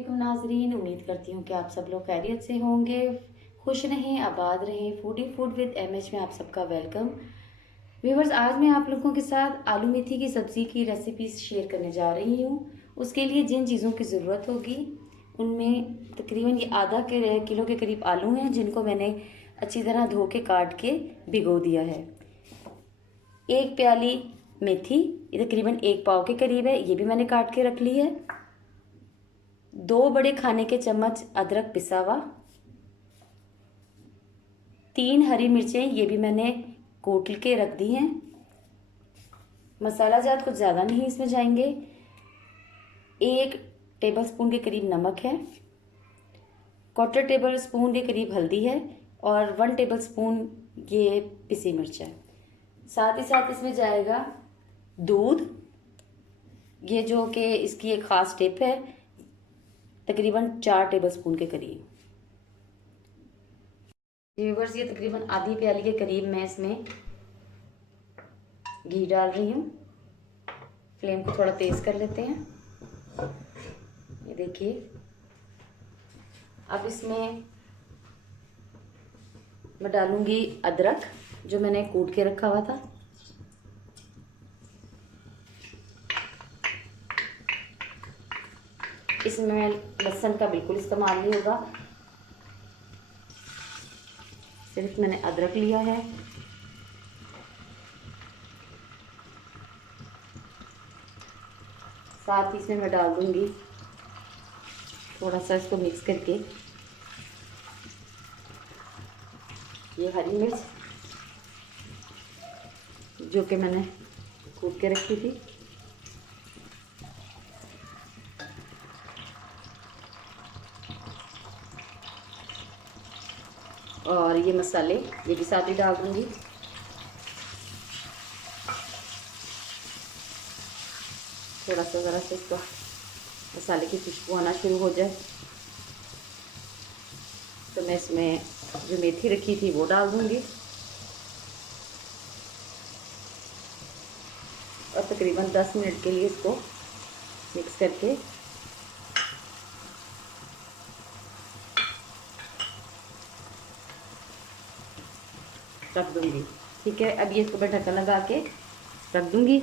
वालेकुम नाजरीन, उम्मीद करती हूँ कि आप सब लोग खैरियत से होंगे, खुश रहें, आबाद रहें। फूडी फूड विद एमएच में आप सबका वेलकम। व्यूवर्स, आज मैं आप लोगों के साथ आलू मेथी की सब्ज़ी की रेसिपी शेयर करने जा रही हूँ। उसके लिए जिन चीज़ों की ज़रूरत होगी उनमें तकरीबन ये आधा किलो के करीब आलू हैं, जिनको मैंने अच्छी तरह धो के काट के भिगो दिया है। एक प्याली मेथी, ये तकरीबन 1 पाव के करीब है, ये भी मैंने काट के रख ली है। 2 बड़े खाने के चम्मच अदरक पिसा हुआ, 3 हरी मिर्चें, ये भी मैंने कूट के रख दी हैं। मसाला जात कुछ ज़्यादा नहीं इसमें जाएंगे। 1 टेबलस्पून के करीब नमक है, 1/4 टेबलस्पून के करीब हल्दी है और 1 टेबलस्पून ये पिसी मिर्च है। साथ ही साथ इसमें जाएगा दूध, ये जो कि इसकी एक ख़ास टिप है, तकरीबन 4 टेबलस्पून के करीब। व्यूअर्स, ये तकरीबन आधी प्याली के करीब मैं इसमें घी डाल रही हूँ। फ्लेम को थोड़ा तेज़ कर लेते हैं। ये देखिए, अब इसमें मैं डालूंगी अदरक जो मैंने कूट के रखा हुआ था। इसमें लहसुन का बिल्कुल इस्तेमाल नहीं होगा, सिर्फ मैंने अदरक लिया है। साथ ही इसमें मैं डाल दूंगी थोड़ा सा, इसको मिक्स करके, ये हरी मिर्च जो कि मैंने कूट के रखी थी, और ये मसाले ये भी साथ ही डाल दूंगी। थोड़ा सा ज़रा सा इसका मसाले की खुशबू आना शुरू हो जाए तो मैं इसमें जो मेथी रखी थी वो डाल दूंगी और तकरीबन 10 मिनट के लिए इसको मिक्स करके रख दूंगी। ठीक है, अब ये इसको मैं ढक्कन लगा के रख दूंगी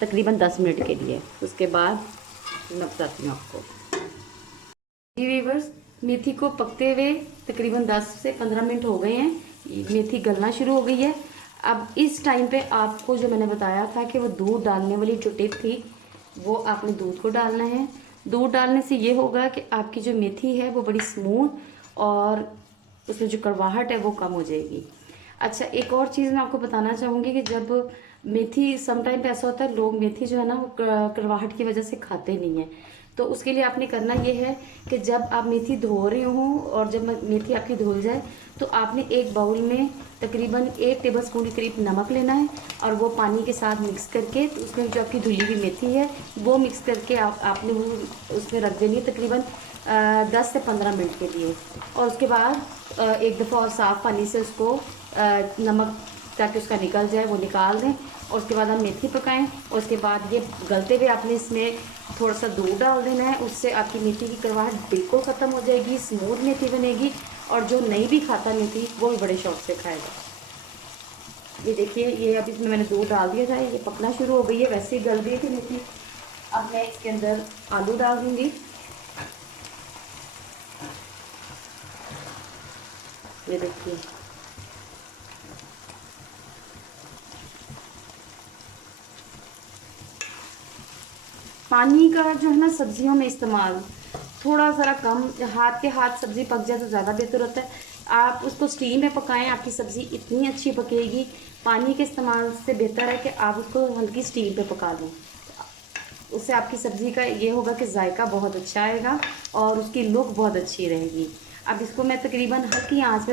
तकरीबन 10 मिनट के लिए। उसके बाद मैं बताती हूँ आपको। जी व्यूअर्स, मेथी को पकते हुए तकरीबन 10 से 15 मिनट हो गए हैं। मेथी गलना शुरू हो गई है। अब इस टाइम पे आपको जो मैंने बताया था कि वो दूध डालने वाली जो टिप थी, वो आपने दूध को डालना है। दूध डालने से ये होगा कि आपकी जो मेथी है वो बड़ी स्मूथ और उसमें जो कड़वाहट है वो कम हो जाएगी। अच्छा, एक और चीज़ मैं आपको बताना चाहूँगी कि जब मेथी समटाइम पे ऐसा होता है, लोग मेथी जो है ना वो कड़वाहट की वजह से खाते नहीं हैं। तो उसके लिए आपने करना ये है कि जब आप मेथी धो रहे हो और जब मेथी आपकी धुल जाए तो आपने एक बाउल में तकरीबन 1 टेबलस्पून के करीब नमक लेना है और वो पानी के साथ मिक्स करके, तो उसमें जो आपकी धुली हुई मेथी है वो मिक्स करके आपने वो उसमें रख देनी है तकरीबन 10 से 15 मिनट के लिए। और उसके बाद एक दफ़ा और साफ़ पानी से उसको नमक ताकि उसका निकल जाए वो निकाल दें और उसके बाद हम मेथी पकाएं। और उसके बाद ये गलते हुए आपने इसमें थोड़ा सा दूध डाल देना है, उससे आपकी मेथी की कड़वाहट बिल्कुल ख़त्म हो जाएगी, स्मूथ मेथी बनेगी और जो नहीं भी खाता मेथी वो भी बड़े शौक से खाएगा। ये देखिए, ये अब इसमें मैंने दूध डाल दिया था, ये पकना शुरू हो गई है, वैसे ही गल गई थी मेथी। अब मैं इसके अंदर आलू डाल दूँगी। ये देखिए, पानी का जो है ना सब्जियों में इस्तेमाल थोड़ा ज़रा कम, हाथ के हाथ सब्ज़ी पक जाए तो ज़्यादा बेहतर होता है। आप उसको स्टीम में पकाएं, आपकी सब्ज़ी इतनी अच्छी पकेगी। पानी के इस्तेमाल से बेहतर है कि आप उसको हल्की स्टीम पे पका लें, उससे आपकी सब्ज़ी का ये होगा कि जायका बहुत अच्छा आएगा और उसकी लुक बहुत अच्छी रहेगी। अब इसको मैं तकरीबन हल्की आंच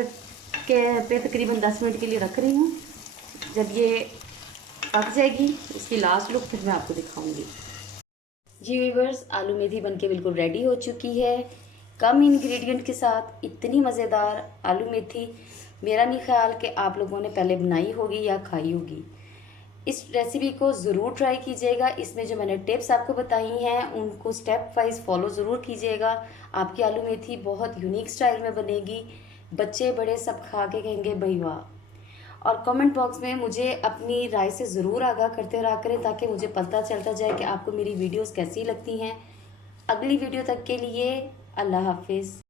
पे तकरीबन 10 मिनट के लिए रख रही हूँ। जब ये पक जाएगी इसकी लास्ट लुक फिर मैं आपको दिखाऊंगी। जी व्यूवर्स, आलू मेथी बनके बिल्कुल रेडी हो चुकी है। कम इंग्रेडिएंट के साथ इतनी मज़ेदार आलू मेथी मेरा नहीं ख्याल कि आप लोगों ने पहले बनाई होगी या खाई होगी। इस रेसिपी को ज़रूर ट्राई कीजिएगा। इसमें जो मैंने टिप्स आपको बताई हैं उनको स्टेप वाइज फॉलो ज़रूर कीजिएगा। आपकी आलू मेथी बहुत यूनिक स्टाइल में बनेगी, बच्चे बड़े सब खा के कहेंगे भाई वाह। और कमेंट बॉक्स में मुझे अपनी राय से ज़रूर आगाह करते रहा करें ताकि मुझे पता चलता जाए कि आपको मेरी वीडियोस कैसी लगती हैं। अगली वीडियो तक के लिए अल्लाह हाफिज़।